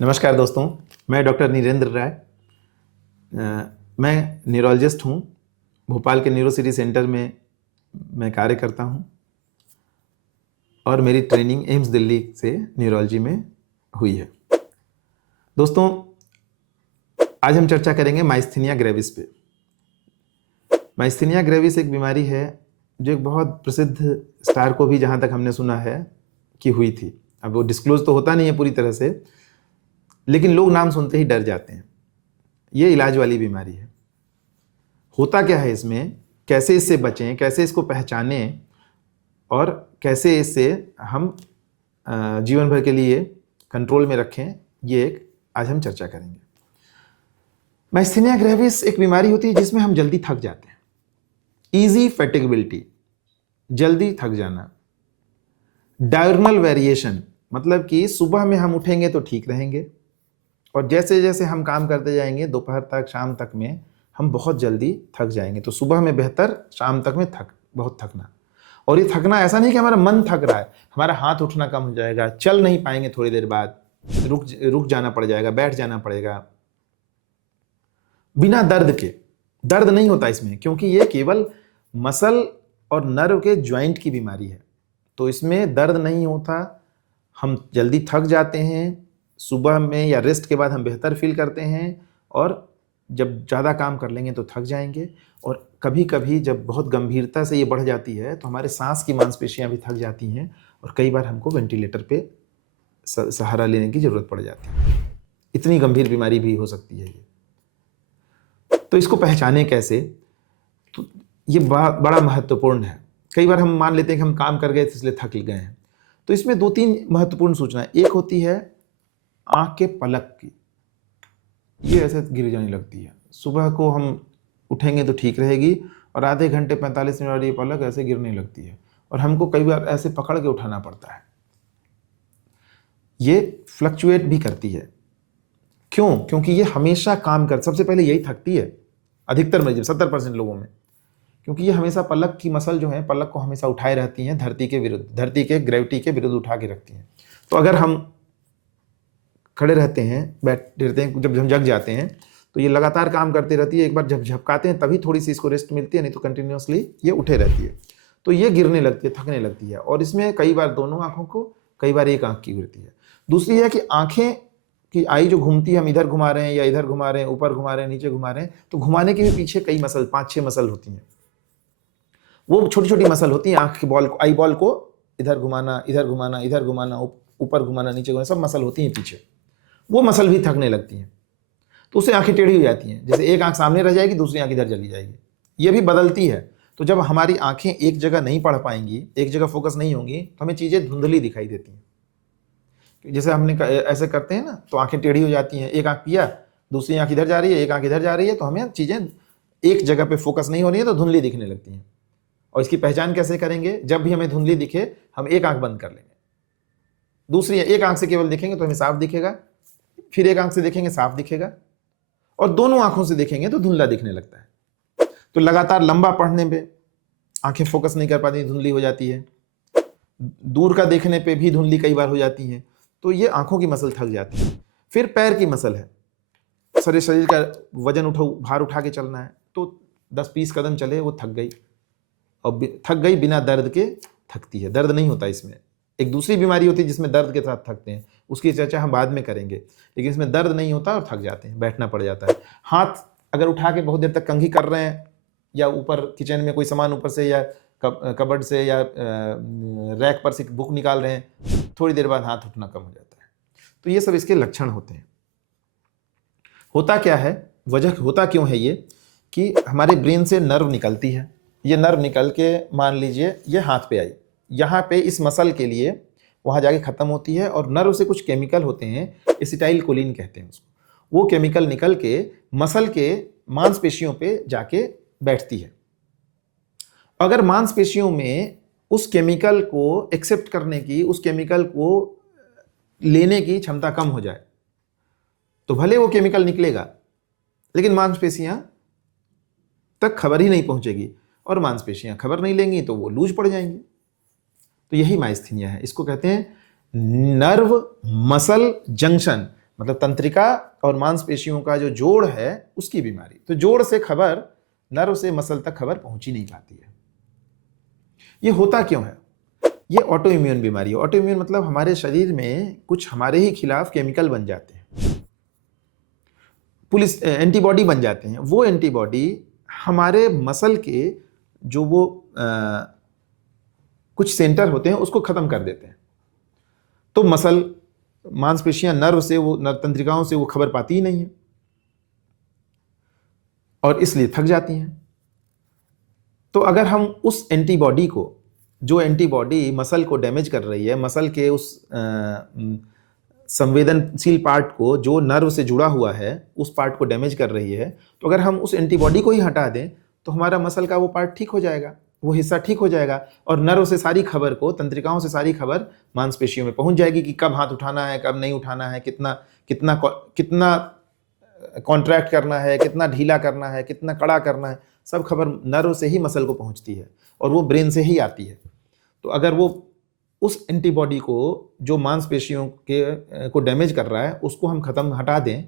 नमस्कार दोस्तों, मैं डॉक्टर नीरेंद्र राय। मैं न्यूरोलॉजिस्ट हूँ। भोपाल के न्यूरो सिटी सेंटर में मैं कार्य करता हूँ और मेरी ट्रेनिंग एम्स दिल्ली से न्यूरोलॉजी में हुई है। दोस्तों, आज हम चर्चा करेंगे माइस्थीनिया ग्रेविस पे। माइस्थीनिया ग्रेविस एक बीमारी है जो एक बहुत प्रसिद्ध स्टार को भी, जहाँ तक हमने सुना है, कि हुई थी। अब वो डिस्क्लोज तो होता नहीं है पूरी तरह से, लेकिन लोग नाम सुनते ही डर जाते हैं। ये इलाज वाली बीमारी है। होता क्या है इसमें, कैसे इससे बचें, कैसे इसको पहचानें और कैसे इससे हम जीवन भर के लिए कंट्रोल में रखें, ये एक आज हम चर्चा करेंगे। माइस्थीनिया ग्रेविस एक बीमारी होती है जिसमें हम जल्दी थक जाते हैं। ईजी फैटिगेबिलिटी, जल्दी थक जाना। डायurnal वेरिएशन, मतलब कि सुबह में हम उठेंगे तो ठीक रहेंगे और जैसे जैसे हम काम करते जाएंगे दोपहर तक, शाम तक में हम बहुत जल्दी थक जाएंगे। तो सुबह में बेहतर, शाम तक में बहुत थकना। और ये थकना ऐसा नहीं कि हमारा मन थक रहा है, हमारा हाथ उठना कम हो जाएगा, चल नहीं पाएंगे, थोड़ी देर बाद रुक जाना पड़ जाएगा, बैठ जाना पड़ेगा, बिना दर्द के। दर्द नहीं होता इसमें, क्योंकि ये केवल मसल और नर्व के ज्वाइंट की बीमारी है, तो इसमें दर्द नहीं होता। हम जल्दी थक जाते हैं, सुबह में या रेस्ट के बाद हम बेहतर फील करते हैं, और जब ज़्यादा काम कर लेंगे तो थक जाएंगे। और कभी कभी जब बहुत गंभीरता से ये बढ़ जाती है तो हमारे सांस की मांसपेशियां भी थक जाती हैं और कई बार हमको वेंटिलेटर पे सहारा लेने की ज़रूरत पड़ जाती है। इतनी गंभीर बीमारी भी हो सकती है ये। तो इसको पहचाने कैसे, तो ये बड़ा महत्वपूर्ण है। कई बार हम मान लेते हैं कि हम काम कर गए थे इसलिए थक गए हैं। तो इसमें 2-3 महत्वपूर्ण सूचनाएं। एक होती है आँख के पलक की, ये ऐसे गिर जाने लगती है। सुबह को हम उठेंगे तो ठीक रहेगी और आधे घंटे 45 मिनट बाद ये पलक ऐसे गिरने लगती है और हमको कई बार ऐसे पकड़ के उठाना पड़ता है। ये फ्लक्चुएट भी करती है। क्यों? क्योंकि ये हमेशा काम कर, सबसे पहले यही थकती है अधिकतर मरीज, 70% लोगों में, क्योंकि ये हमेशा पलक की मसल जो है, पलक को हमेशा उठाए रहती हैं धरती के विरुद्ध, धरती के ग्रेविटी के विरुद्ध उठा के रखती हैं। तो अगर हम खड़े रहते हैं, बैठे रहते हैं, जब हम जग जाते हैं तो ये लगातार काम करती रहती है। एक बार जब झपकाते हैं तभी थोड़ी सी इसको रेस्ट मिलती है, नहीं तो कंटिन्यूसली ये उठे रहती है। तो ये गिरने लगती है, थकने लगती है, और इसमें कई बार दोनों आंखों को, कई बार एक आंख की गिरती है। दूसरी है कि आंखें की आई जो घूमती है, हम इधर घुमा रहे हैं या इधर घुमा रहे हैं, ऊपर घुमा रहे हैं, नीचे घुमा रहे हैं, तो घुमाने के भी पीछे कई मसल, 5-6 मसल होती हैं। वो छोटी छोटी मसल होती हैं आंख के बॉल को, आई बॉल को इधर घुमाना, इधर घुमाना, इधर घुमाना, ऊपर घुमाना, नीचे घुमाना, सब मसल होती हैं पीछे। वो मसल भी थकने लगती हैं, तो उससे आंखें टेढ़ी हो जाती हैं। जैसे एक आंख सामने रह जाएगी, दूसरी आंख इधर चली जाएगी, ये भी बदलती है। तो जब हमारी आंखें एक जगह नहीं पढ़ पाएंगी, एक जगह फोकस नहीं होंगी, तो हमें चीज़ें धुंधली दिखाई देती हैं। जैसे हमने ऐसे करते हैं ना, तो आंखें टेढ़ी हो जाती हैं। एक आंख किया, दूसरी आंख इधर जा रही है, एक आंख इधर जा रही है, तो हमें चीज़ें एक जगह पे फोकस नहीं हो रही है, तो धुंधली दिखने लगती हैं। और इसकी पहचान कैसे करेंगे? जब भी हमें धुंधली दिखे, हम एक आंख बंद कर लेंगे, दूसरी एक आंख से केवल देखेंगे तो हमें साफ दिखेगा, फिर एक आंख से देखेंगे साफ दिखेगा, और दोनों आंखों से देखेंगे तो धुंधला दिखने लगता है। तो लगातार लंबा पढ़ने पे आंखें फोकस नहीं कर पाती, धुंधली हो जाती है। दूर का देखने पे भी धुंधली कई बार हो जाती है। तो ये आंखों की मसल थक जाती है। फिर पैर की मसल है, सारे शरीर का वजन भार उठा के चलना है, तो 10-20 कदम चले, वो थक गई, और थक गई बिना दर्द के थकती है। दर्द नहीं होता इसमें। एक दूसरी बीमारी होती है जिसमें दर्द के साथ थकते हैं, उसकी चर्चा हम बाद में करेंगे, लेकिन इसमें दर्द नहीं होता और थक जाते हैं, बैठना पड़ जाता है। हाथ अगर उठा के बहुत देर तक कंघी कर रहे हैं, या ऊपर किचन में कोई सामान ऊपर से या कबर्ड से या रैक पर से बुक निकाल रहे हैं, थोड़ी देर बाद हाथ उठना कम हो जाता है। तो ये सब इसके लक्षण होते हैं। होता क्या है, वजह होता क्यों है ये, कि हमारे ब्रेन से नर्व निकलती है। ये नर्व निकल के, मान लीजिए ये हाथ पे आई, यहाँ पे इस मसल के लिए वहाँ जाके ख़त्म होती है, और नर्व से कुछ केमिकल होते हैं, एसिटाइल कोलिन कहते हैं उसको। वो केमिकल निकल के मसल के मांसपेशियों पे जाके बैठती है। अगर मांसपेशियों में उस केमिकल को एक्सेप्ट करने की, उस केमिकल को लेने की क्षमता कम हो जाए, तो भले वो केमिकल निकलेगा, लेकिन मांसपेशियां तक खबर ही नहीं पहुंचेगी, और मांसपेशियां खबर नहीं लेंगी तो वो लूज पड़ जाएंगी। तो यही माइस्थीनिया है। इसको कहते हैं नर्व मसल जंक्शन, मतलब तंत्रिका और मांसपेशियों का जो जोड़ है उसकी बीमारी। तो जोड़ से खबर, नर्व से मसल तक खबर पहुंच ही नहीं पाती है। ये होता क्यों है? ये ऑटो इम्यून बीमारी है। ऑटो इम्यून मतलब हमारे शरीर में कुछ हमारे ही खिलाफ केमिकल बन जाते हैं, पुलिस एंटीबॉडी बन जाते हैं। वो एंटीबॉडी हमारे मसल के जो वो कुछ सेंटर होते हैं उसको खत्म कर देते हैं। तो मसल, मांसपेशियां, नर्व से, वो नर्व तंत्रिकाओं से वो खबर पाती ही नहीं है और इसलिए थक जाती हैं। तो अगर हम उस एंटीबॉडी को, जो एंटीबॉडी मसल को डैमेज कर रही है, मसल के उस संवेदनशील पार्ट को जो नर्व से जुड़ा हुआ है, उस पार्ट को डैमेज कर रही है, तो अगर हम उस एंटीबॉडी को ही हटा दें तो हमारा मसल का वो पार्ट ठीक हो जाएगा, वो हिस्सा ठीक हो जाएगा और नर्व से सारी खबर को, तंत्रिकाओं से सारी खबर मांसपेशियों में पहुंच जाएगी कि कब हाथ उठाना है, कब नहीं उठाना है, कितना कितना कितना कॉन्ट्रैक्ट करना है, कितना ढीला करना है, कितना कड़ा करना है। सब खबर नर्व से ही मसल को पहुंचती है और वो ब्रेन से ही आती है। तो अगर वो उस एंटीबॉडी को जो मांसपेशियों के को डैमेज कर रहा है उसको हम हटा दें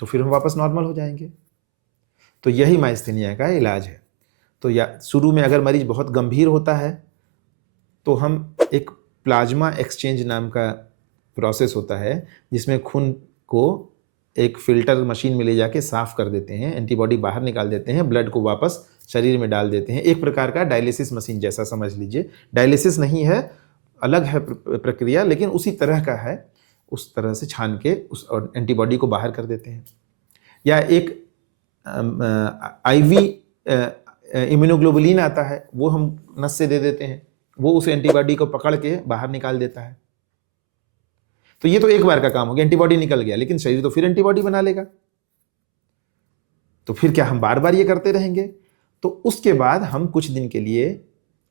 तो फिर हम वापस नॉर्मल हो जाएंगे। तो यही माइस्थेनिया का इलाज है। तो या शुरू में अगर मरीज बहुत गंभीर होता है तो हम एक प्लाज्मा एक्सचेंज नाम का प्रोसेस होता है जिसमें खून को एक फिल्टर मशीन में ले जाके साफ कर देते हैं, एंटीबॉडी बाहर निकाल देते हैं, ब्लड को वापस शरीर में डाल देते हैं। एक प्रकार का डायलिसिस मशीन जैसा समझ लीजिए। डायलिसिस नहीं है, अलग है प्रक्रिया, लेकिन उसी तरह का है। उस तरह से छान के उस एंटीबॉडी को बाहर कर देते हैं। या एक आईवी इम्यूनोग्लोबुलिन आता है, वो हम नस से दे देते हैं, वो उस एंटीबॉडी को पकड़ के बाहर निकाल देता है। तो ये तो एक बार का काम हो गया, एंटीबॉडी निकल गया, लेकिन शरीर तो फिर एंटीबॉडी बना लेगा। तो फिर क्या हम बार बार ये करते रहेंगे? तो उसके बाद हम कुछ दिन के लिए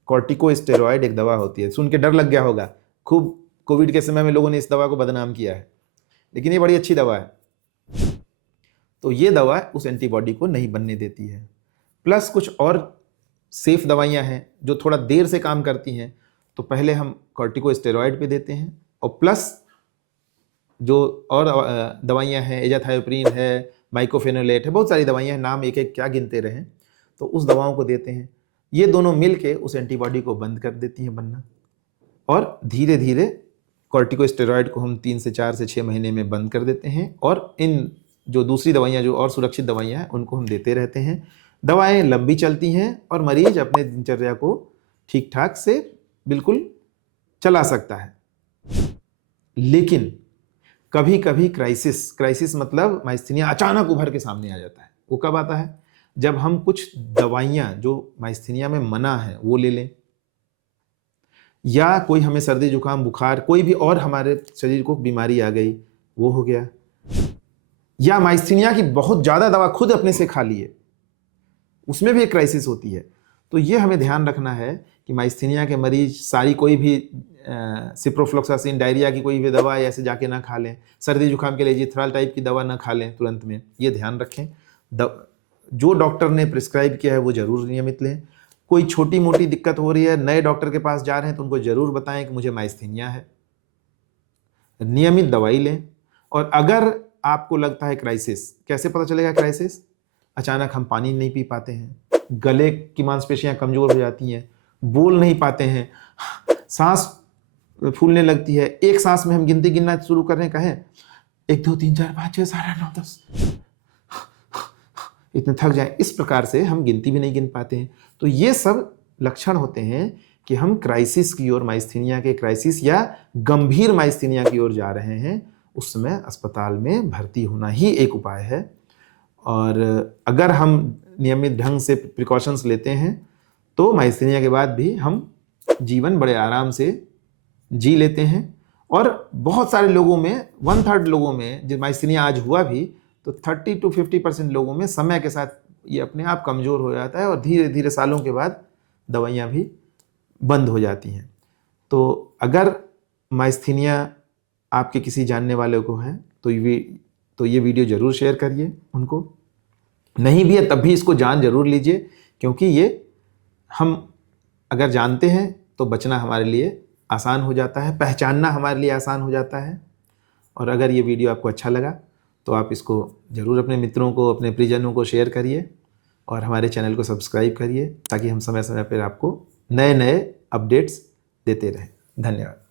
कॉर्टिकोस्टेरॉइड, एक दवा होती है, सुन के डर लग गया होगा, खूब कोविड के समय में लोगों ने इस दवा को बदनाम किया है, लेकिन ये बड़ी अच्छी दवा है। तो ये दवा उस एंटीबॉडी को नहीं बनने देती है। प्लस कुछ और सेफ दवाइयाँ हैं जो थोड़ा देर से काम करती हैं। तो पहले हम कॉर्टिकोस्टेरॉइड पे देते हैं और प्लस जो और दवाइयाँ हैं, एजाथायोप्रिन है, माइकोफेनोलेट है, बहुत सारी दवाइयाँ हैं, नाम एक एक क्या गिनते रहें, तो उस दवाओं को देते हैं। ये दोनों मिलके उस एंटीबॉडी को बंद कर देती हैं बनना और धीरे धीरे कॉर्टिकोस्टेरॉइड को हम 3 से 4 से 6 महीने में बंद कर देते हैं और इन जो दूसरी दवाइयाँ, जो और सुरक्षित दवाइयाँ हैं, उनको हम देते रहते हैं। दवाएं लंबी चलती हैं और मरीज अपने दिनचर्या को ठीक ठाक से बिल्कुल चला सकता है। लेकिन कभी कभी क्राइसिस मतलब माइस्थेनिया अचानक उभर के सामने आ जाता है। वो कब आता है? जब हम कुछ दवाइयाँ जो माइस्थेनिया में मना है वो ले लें, या कोई हमें सर्दी जुकाम बुखार, कोई भी और हमारे शरीर को बीमारी आ गई, वो हो गया, या माइस्थेनिया की बहुत ज़्यादा दवा खुद अपने से खा लिए, उसमें भी एक क्राइसिस होती है। तो ये हमें ध्यान रखना है कि माइस्थेनिया के मरीज सारी कोई भी सिप्रोफ्लोक्सासिन, डायरिया की कोई भी दवा ऐसे जाके ना खा लें, सर्दी जुकाम के लिए जिथ्राल टाइप की दवा ना खा लें तुरंत में, ये ध्यान रखें। जो डॉक्टर ने प्रिस्क्राइब किया है वो जरूर नियमित लें। कोई छोटी मोटी दिक्कत हो रही है, नए डॉक्टर के पास जा रहे हैं, तो उनको जरूर बताएं कि मुझे माइस्थेनिया है, नियमित दवाई लें। और अगर आपको लगता है क्राइसिस, कैसे पता चलेगा क्राइसिस? अचानक हम पानी नहीं पी पाते हैं, गले की मांसपेशियां कमजोर हो जाती हैं, बोल नहीं पाते हैं, सांस फूलने लगती है, एक सांस में हम गिनती गिनना शुरू कर रहे हैं, कहें 1 2 3 4 5 6 7 8 9 10, इतने थक जाए, इस प्रकार से हम गिनती भी नहीं गिन पाते हैं। तो ये सब लक्षण होते हैं कि हम क्राइसिस की ओर, माइस्थेनिया के क्राइसिस या गंभीर माइस्थेनिया की ओर जा रहे हैं। उस समय अस्पताल में भर्ती होना ही एक उपाय है। और अगर हम नियमित ढंग से प्रिकॉशंस लेते हैं तो माइस्थेनिया के बाद भी हम जीवन बड़े आराम से जी लेते हैं। और बहुत सारे लोगों में, 1/3 लोगों में जो माइस्थेनिया आज हुआ भी, तो 30 to 50% लोगों में समय के साथ ये अपने आप कमज़ोर हो जाता है और धीरे धीरे सालों के बाद दवाइयाँ भी बंद हो जाती हैं। तो अगर माइस्थेनिया आपके किसी जानने वाले को है तो ये वीडियो ज़रूर शेयर करिए उनको। नहीं भी है तब भी इसको जान ज़रूर लीजिए, क्योंकि ये हम अगर जानते हैं तो बचना हमारे लिए आसान हो जाता है, पहचानना हमारे लिए आसान हो जाता है। और अगर ये वीडियो आपको अच्छा लगा तो आप इसको ज़रूर अपने मित्रों को, अपने परिजनों को शेयर करिए और हमारे चैनल को सब्सक्राइब करिए ताकि हम समय समय पर आपको नए नए अपडेट्स देते रहें। धन्यवाद।